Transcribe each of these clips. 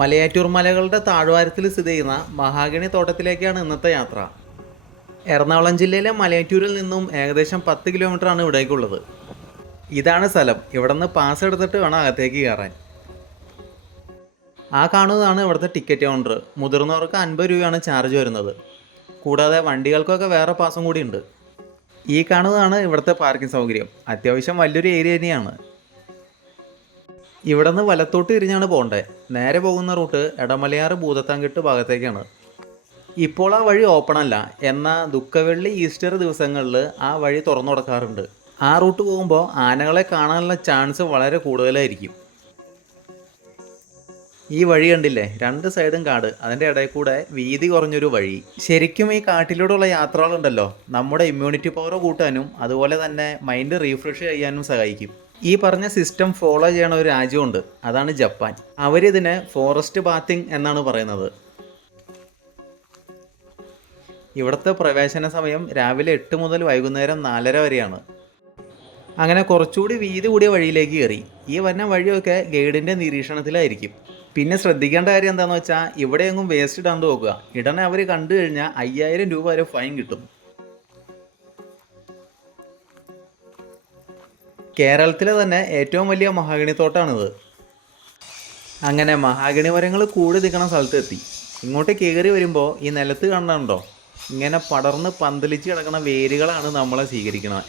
മലയാറ്റൂർ മലകളുടെ താഴ്വാരത്തിൽ സ്ഥിതി ചെയ്യുന്ന മഹാഗണി തോട്ടത്തിലേക്കാണ് ഇന്നത്തെ യാത്ര. എറണാകുളം ജില്ലയിലെ മലയാറ്റൂരിൽ നിന്നും ഏകദേശം 10 കിലോമീറ്ററാണ് ഇവിടേക്കുള്ളത്. ഇതാണ് സ്ഥലം. ഇവിടെ നിന്ന് പാസ് എടുത്തിട്ട് വേണം അകത്തേക്ക് കയറാൻ. ആ കാണുന്നതാണ് ഇവിടുത്തെ ടിക്കറ്റ് കൗണ്ടർ. മുതിർന്നവർക്ക് 50 രൂപയാണ് ചാർജ് വരുന്നത്. കൂടാതെ വണ്ടികൾക്കൊക്കെ വേറെ പാസും കൂടി ഉണ്ട്. ഈ കാണുന്നതാണ് ഇവിടുത്തെ പാർക്കിംഗ് സൗകര്യം. അത്യാവശ്യം വലിയൊരു ഏരിയ തന്നെയാണ്. ഇവിടെ നിന്ന് വലത്തോട്ട് തിരിഞ്ഞാണ് പോകേണ്ടത്. നേരെ പോകുന്ന റൂട്ട് എടമലയാറ് ഭൂതത്താൻകെട്ട് ഭാഗത്തേക്കാണ്. ഇപ്പോൾ ആ വഴി ഓപ്പൺ അല്ല, എന്നാൽ ദുഃഖവെള്ളി ഈസ്റ്റർ ദിവസങ്ങളിൽ ആ വഴി തുറന്നു കൊടുക്കാറുണ്ട്. ആ റൂട്ട് പോകുമ്പോൾ ആനകളെ കാണാനുള്ള ചാൻസ് വളരെ കൂടുതലായിരിക്കും. ഈ വഴി കണ്ടില്ലേ, 2 സൈഡും കാട്, അതിൻ്റെ ഇടയിൽ കൂടെ വീതി കുറഞ്ഞൊരു വഴി. ശരിക്കും ഈ കാട്ടിലൂടെയുള്ള യാത്രകളുണ്ടല്ലോ, നമ്മുടെ ഇമ്മ്യൂണിറ്റി പവർ കൂട്ടാനും അതുപോലെ തന്നെ മൈൻഡ് റീഫ്രഷ് ചെയ്യാനും സഹായിക്കും. ഈ പറഞ്ഞ സിസ്റ്റം ഫോളോ ചെയ്യണ ഒരു രാജ്യമുണ്ട്, അതാണ് ജപ്പാൻ. അവരിതിനെ ഫോറസ്റ്റ് ബാത്തിങ് എന്നാണ് പറയുന്നത്. ഇവിടുത്തെ പ്രവേശന സമയം രാവിലെ 8 മുതൽ വൈകുന്നേരം 4:30 വരെയാണ്. അങ്ങനെ കുറച്ചുകൂടി വീതി കൂടിയ വഴിയിലേക്ക് കയറി. ഈ വന്ന വഴിയൊക്കെ ഗൈഡിൻ്റെ നിരീക്ഷണത്തിലായിരിക്കും. പിന്നെ ശ്രദ്ധിക്കേണ്ട കാര്യം എന്താണെന്ന് വെച്ചാൽ, ഇവിടെയെങ്ങും വേസ്റ്റ് ഇടാണ്ട് പോകുക. ഇടനെ അവർ കണ്ടു കഴിഞ്ഞാൽ 5000 രൂപ വരെ ഫൈൻ കിട്ടും. കേരളത്തിലെ തന്നെ ഏറ്റവും വലിയ മഹാഗണി തോട്ടമാണിത്. അങ്ങനെ മഹാഗണി മരങ്ങൾ കൂടി നിൽക്കുന്ന സ്ഥലത്തെത്തി. ഇങ്ങോട്ട് കയറി വരുമ്പോൾ ഈ നിലത്ത് കണ്ടുണ്ടോ, ഇങ്ങനെ പടർന്ന് പന്തലിച്ച് കിടക്കുന്ന വേരുകളാണ് നമ്മളെ സ്വീകരിക്കുന്നത്.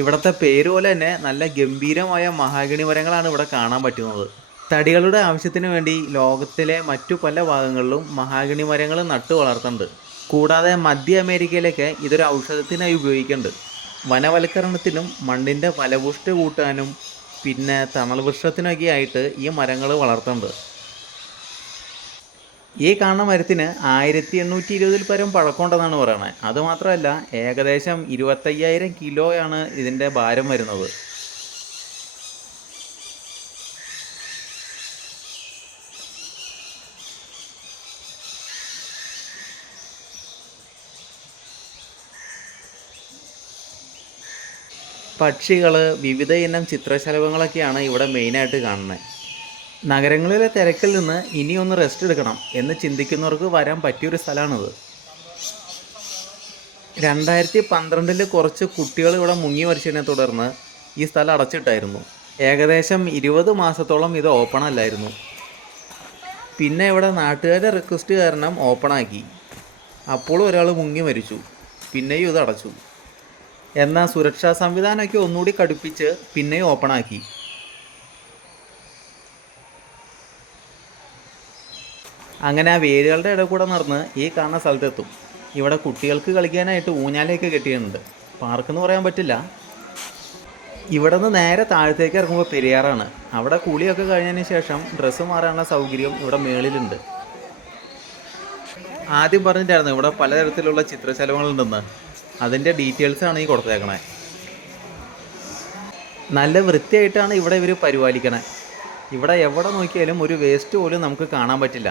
ഇവിടുത്തെ പേര് പോലെ തന്നെ നല്ല ഗംഭീരമായ മഹാഗണി മരങ്ങളാണ് ഇവിടെ കാണാൻ പറ്റുന്നത്. തടികളുടെ ആവശ്യത്തിന് വേണ്ടി ലോകത്തിലെ മറ്റു പല ഭാഗങ്ങളിലും മഹാഗണി മരങ്ങൾ നട്ടു വളർത്തുന്നുണ്ട്. കൂടാതെ മധ്യ അമേരിക്കയിലൊക്കെ ഇതൊരു ഔഷധത്തിനായി ഉപയോഗിക്കുന്നുണ്ട്. വനവൽക്കരണത്തിനും മണ്ണിൻ്റെ ഫലപുഷ്ടി കൂട്ടാനും പിന്നെ തണൽ വൃക്ഷത്തിനൊക്കെ ആയിട്ട് ഈ മരങ്ങൾ വളർത്തുന്നുണ്ട്. ഈ കാണുന്ന മരത്തിന് 1820 പരം പഴക്കമുണ്ടെന്നാണ് പറയുന്നത്. അതുമാത്രമല്ല, ഏകദേശം 25,000 കിലോയാണ് ഇതിൻ്റെ ഭാരം വരുന്നത്. പക്ഷികൾ, വിവിധ ഇനം ചിത്രശലഭങ്ങളൊക്കെയാണ് ഇവിടെ മെയിനായിട്ട് കാണുന്നത്. നഗരങ്ങളിലെ തിരക്കിൽ നിന്ന് ഇനിയൊന്ന് റെസ്റ്റ് എടുക്കണം എന്ന് ചിന്തിക്കുന്നവർക്ക് വരാൻ പറ്റിയൊരു സ്ഥലമാണിത്. 2012 കുറച്ച് കുട്ടികൾ ഇവിടെ മുങ്ങി മരിച്ചതിനെ തുടർന്ന് ഈ സ്ഥലം അടച്ചിട്ടായിരുന്നു. ഏകദേശം 20 മാസത്തോളം ഇത് ഓപ്പൺ അല്ലായിരുന്നു. പിന്നെ ഇവിടെ നാട്ടുകാരുടെ റിക്വസ്റ്റ് കാരണം ഓപ്പണാക്കി. അപ്പോഴും ഒരാൾ മുങ്ങി മരിച്ചു. പിന്നെയും ഇത് അടച്ചു. എന്നാൽ സുരക്ഷാ സംവിധാനമൊക്കെ ഒന്നുകൂടി കടുപ്പിച്ച് പിന്നെയും ഓപ്പണാക്കി. അങ്ങനെ ആ വേരുകളുടെ ഇടയിൽ കൂടെ നടന്ന് ഈ കാണുന്ന സ്ഥലത്തെത്തും. ഇവിടെ കുട്ടികൾക്ക് കളിക്കാനായിട്ട് ഊഞ്ഞാലയൊക്കെ കെട്ടിയിട്ടുണ്ട്. പാർക്കെന്ന് പറയാൻ പറ്റില്ല. ഇവിടെ നിന്ന് നേരെ താഴത്തേക്ക് ഇറങ്ങുമ്പോൾ പെരിയാറാണ്. അവിടെ കുളിയൊക്കെ കഴിഞ്ഞതിന് ശേഷം ഡ്രസ്സ് മാറാനുള്ള സൗകര്യം ഇവിടെ മേളിലുണ്ട്. ആദ്യം പറഞ്ഞിട്ടായിരുന്നു ഇവിടെ പലതരത്തിലുള്ള ചിത്രശലഭങ്ങളുണ്ടെന്ന്. അതിൻ്റെ ഡീറ്റെയിൽസാണ് ഈ കൊടുത്തേക്കണേ. നല്ല വൃത്തിയായിട്ടാണ് ഇവിടെ ഇവർ പരിപാലിക്കണേ. ഇവിടെ എവിടെ നോക്കിയാലും ഒരു വേസ്റ്റ് പോലും നമുക്ക് കാണാൻ പറ്റില്ല.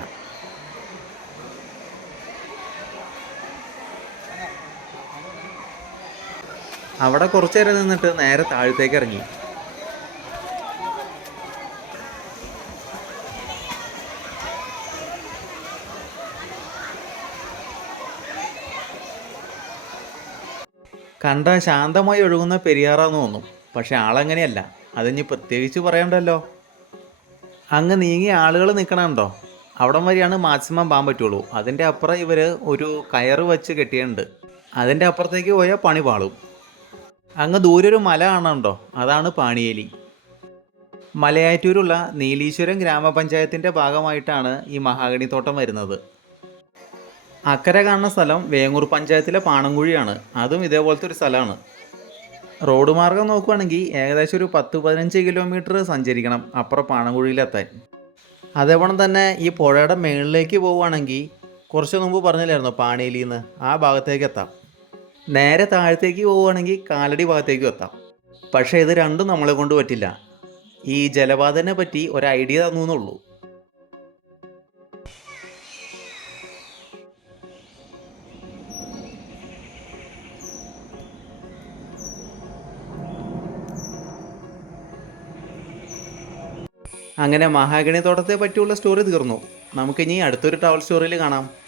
അവിടെ കുറച്ചു നേരം നിന്നിട്ട് നേരെ താഴത്തേക്ക് ഇറങ്ങി. കണ്ട ശാന്തമായി ഒഴുകുന്ന പെരിയാറാന്ന് തോന്നും. പക്ഷെ ആളങ്ങനെയല്ല. അതിനി പ്രത്യേകിച്ച് പറയണ്ടല്ലോ. അങ്ങ് നീങ്ങി ആളുകൾ നിൽക്കണുണ്ടോ, അവിടം വരെയാണ് മാക്സിമം പോകാൻ പറ്റുള്ളൂ. അതിൻ്റെ അപ്പുറം ഇവർ ഒരു കയറ് വെച്ച് കെട്ടിയിട്ടുണ്ട്. അതിൻ്റെ അപ്പുറത്തേക്ക് പോയാൽ പണി പാളും. അങ്ങ് ദൂരെ ഒരു മല കാണുന്നുണ്ടോ, അതാണ് പാണിയേലി. മലയാറ്റൂരുള്ള നീലീശ്വരം ഗ്രാമപഞ്ചായത്തിൻ്റെ ഭാഗമായിട്ടാണ് ഈ മഹാഗണി തോട്ടം വരുന്നത്. അക്കരെ കാണുന്ന സ്ഥലം വേങ്ങൂർ പഞ്ചായത്തിലെ പാണൻകുഴിയാണ്. അതും ഇതേപോലത്തെ ഒരു സ്ഥലമാണ്. റോഡ് മാർഗം നോക്കുകയാണെങ്കിൽ ഏകദേശം ഒരു 10-15 കിലോമീറ്റർ സഞ്ചരിക്കണം അപ്പുറം പാണൻകുഴിയിലെത്താൻ. അതേപോലെ തന്നെ ഈ പുഴയുടെ മുകളിലേക്ക് പോവുകയാണെങ്കിൽ കുറച്ച് മുമ്പ് പറഞ്ഞില്ലായിരുന്നു പാണിയേലിന്ന്, ആ ഭാഗത്തേക്ക് എത്താം. നേരെ താഴത്തേക്ക് പോവുകയാണെങ്കിൽ കാലടി ഭാഗത്തേക്കും എത്താം. പക്ഷേ ഇത് രണ്ടും നമ്മളെ കൊണ്ട് പറ്റില്ല. ഈ ജലപാതനെ പറ്റി ഒരു ഐഡിയ തന്നു എന്നുള്ളൂ. അങ്ങനെ മഹാഗണി തോട്ടത്തെ പറ്റിയുള്ള സ്റ്റോറി തീർന്നു. നമുക്കിനി അടുത്തൊരു ട്രാവൽ സ്റ്റോറിയിൽ കാണാം.